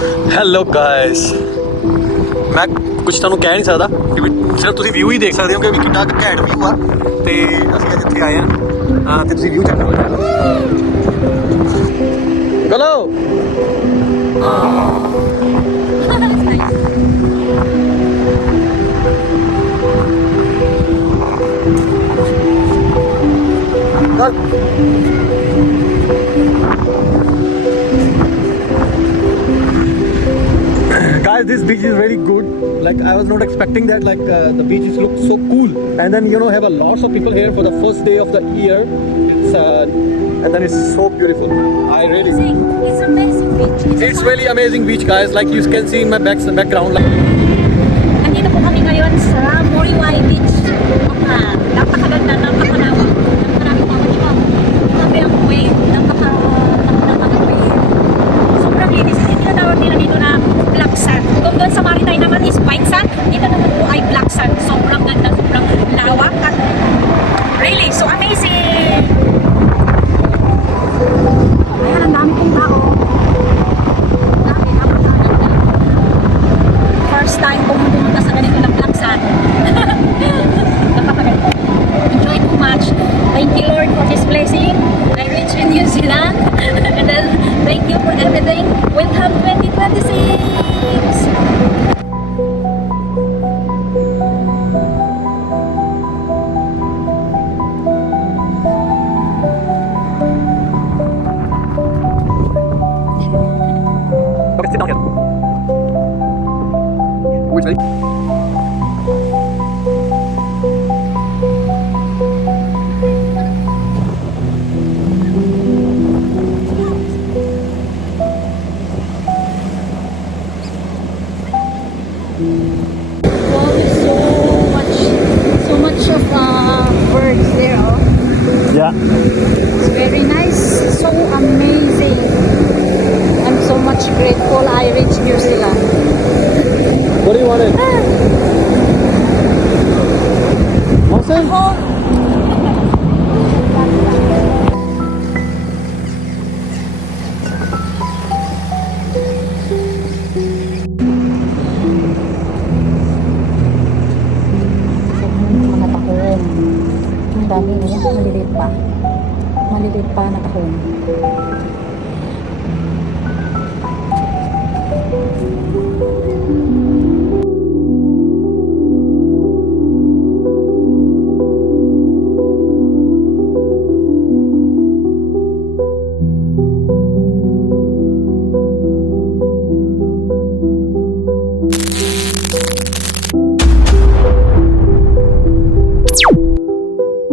Hello guys, ਮੈਂ ਕੁਝ ਤੁਹਾਨੂੰ ਕਹਿ ਨਹੀਂ ਸਕਦਾ ਕਿ ਸਿਰਫ ਤੁਸੀਂ ਵਿਊ ਹੀ ਦੇਖ ਸਕਦੇ ਹੋ ਕਿ ਵੀ ਕਿੰਨਾ ਘੈਂਟ ਵਿਊ ਆ। ਤੇ ਅਸੀਂ ਅੱਜ ਇੱਥੇ ਆਏ ਹਾਂ ਤੇ ਤੁਸੀਂ ਵਿਊ ਚੈੱਕ ਕਰੋ। ਚਲੋ guys, this beach is very good. Like I was not expecting that. Like the beaches look so cool, and then you know have a lots of people here for the first day of the year. It's and then it's so beautiful. I really. It's amazing beach. It's really amazing beach, guys. Like you can see in my background. Like. Nandito po kami ngayon sa Moriwai Beach. Napakaganda, napakalawak. Napakaraming mga iba. Grabe ang wave. Napakaganda wave. Sobrang linis. Hindi tinatawag nila dito na black sand. Kung doon sa Maritime naman is white sand, dito naman po ay black sand. Sobrang ganda, sobrang lawak at really so amazing. Ayan, ang dami kong tao. Dami, napakaganda. First time kong pumunta sa ganito ng black sand. Napakaganda. Enjoy too much. Thank you Lord for this blessing. I reached in New Zealand. And then thank you for everything. Welcome 2026. Okay, sit down here. Which way? Wow, there's so much of birds there. Oh. Yeah. It's very nice, so amazing. I'm so much grateful I reached New Zealand. What do you want? Mountain? Mga tahong. Ang dami, maliliit pa. Maliliit pa na tahong.